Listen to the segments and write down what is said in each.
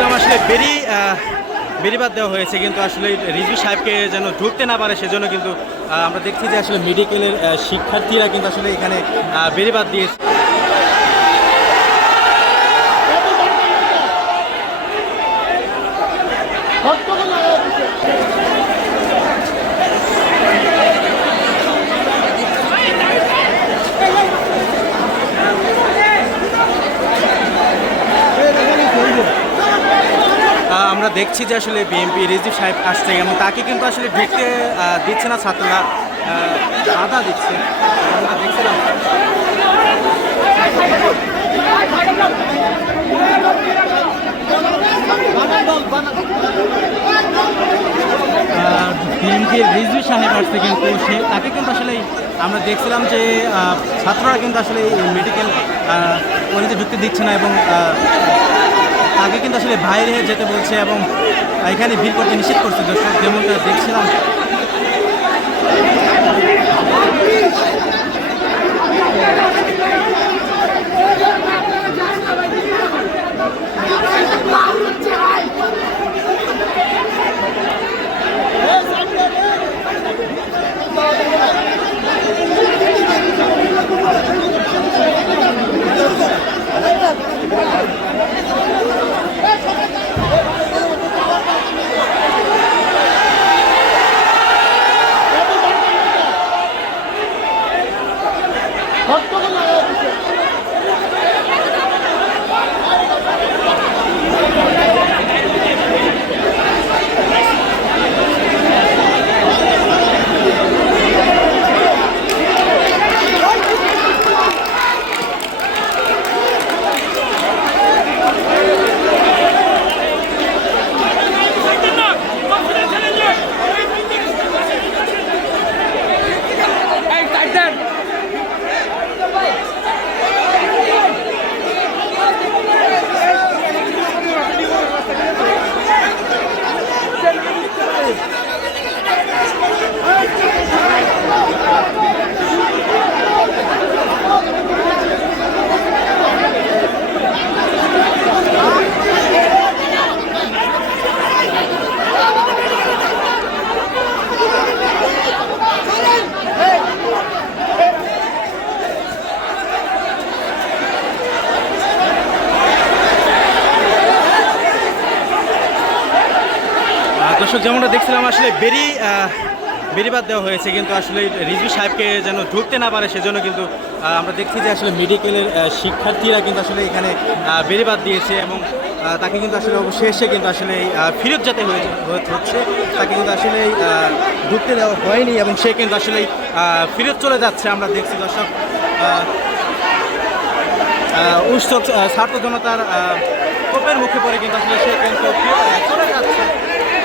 দেখছিলাম আসলে বেরি বেরিবাদ দেওয়া হয়েছে, কিন্তু আসলে রিজভি সাহেবকে যেন ঢুকতে না পারে, সেজন্য কিন্তু আমরা দেখছি যে আসলে মেডিকেলের শিক্ষার্থীরা কিন্তু আসলে এখানে বেরিবাদ দিয়েছে আহ, আমরা দেখছি যে আসলে বিএনপি রিজিভ সাহেব আসছে এবং তাকে কিন্তু আসলে ঢুকতে দিচ্ছে না ছাত্ররা বাধা দিচ্ছে। বিএনপির রিজভি সাহেব আসছে কিন্তু সে, তাকে কিন্তু আসলে, আমরা দেখছিলাম যে ছাত্ররা কিন্তু আসলে মেডিকেল কলেজে ঢুকতে দিচ্ছে না এবং তাকে কিন্তু আসলে বাইরে যেতে বলছে এবং এখানে ভিড় করতে নিষেধ করছে দর্শক, যেমনটা দেখছিলাম। দর্শক, যেমনটা দেখছিলাম, আসলে বেরি বেরিবাদ দেওয়া হয়েছে, কিন্তু আসলে রিজভি সাহেবকে যেন ঢুকতে না পারে, সেজন্য কিন্তু আমরা দেখছি যে আসলে মেডিকেলের শিক্ষার্থীরা কিন্তু আসলে এখানে বেরিবাদ দিয়েছে এবং তাকে কিন্তু আসলে অবশেষে কিন্তু আসলে ফেরত যেতে হচ্ছে। তাকে কিন্তু আসলে ঢুকতে দেওয়া হয়নি এবং সে কিন্তু আসলে ফিরত চলে যাচ্ছে, আমরা দেখছি দর্শক। উৎসব ছাত্র জনতার কোপের মুখে পড়ে কিন্তু আসলে সে কিন্তু চলে যাচ্ছে।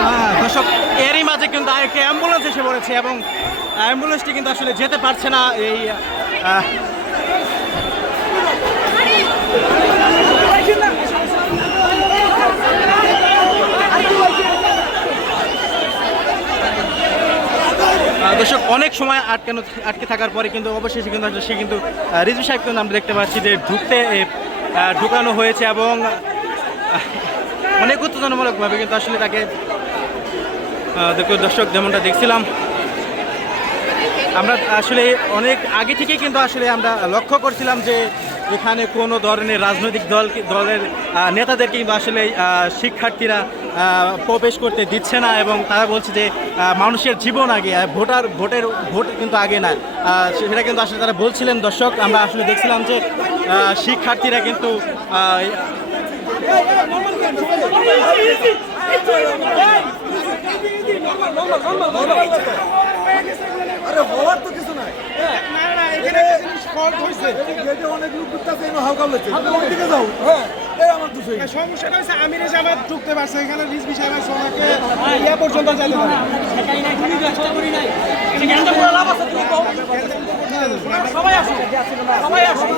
হ্যাঁ, দর্শক এরই আরেকটি অ্যাম্বুলেন্স এসে পড়েছে এবং অ্যাম্বুলেন্সটি কিন্তু আসলে যেতে পারছে না। এই দর্শক, অনেক সময় আটকানো, আটকে থাকার পরে কিন্তু অবশেষে কিন্তু সে কিন্তু রিজভি সাহেব কিন্তু আমরা দেখতে পাচ্ছি যে ঢুকতে ঢুকানো হয়েছে এবং অনেক উত্তেজনামূলকভাবে কিন্তু আসলে তাকে দেখো দর্শক, যেমনটা দেখছিলাম, আমরা আসলে অনেক আগে থেকেই কিন্তু আসলে আমরা লক্ষ্য করছিলাম যে এখানে কোনো ধরনের রাজনৈতিক দল, দলের নেতাদের কিংবা আসলে শিক্ষার্থীরা প্রবেশ করতে দিচ্ছে না এবং তারা বলছে যে মানুষের জীবন আগে ভোটার, ভোটের ভোট কিন্তু আগে না। সেটা কিন্তু আসলে তারা বলছিলেন দর্শক, আমরা আসলে দেখছিলাম যে শিক্ষার্থীরা কিন্তু অনেক লোক ঢুকতেছে হালকা হচ্ছে ঢুকতে পারছে এখানে রিজবি সাহেব ওনাকে ইয়া পর্যন্ত পারে সবাই আসুন সবাই আসুন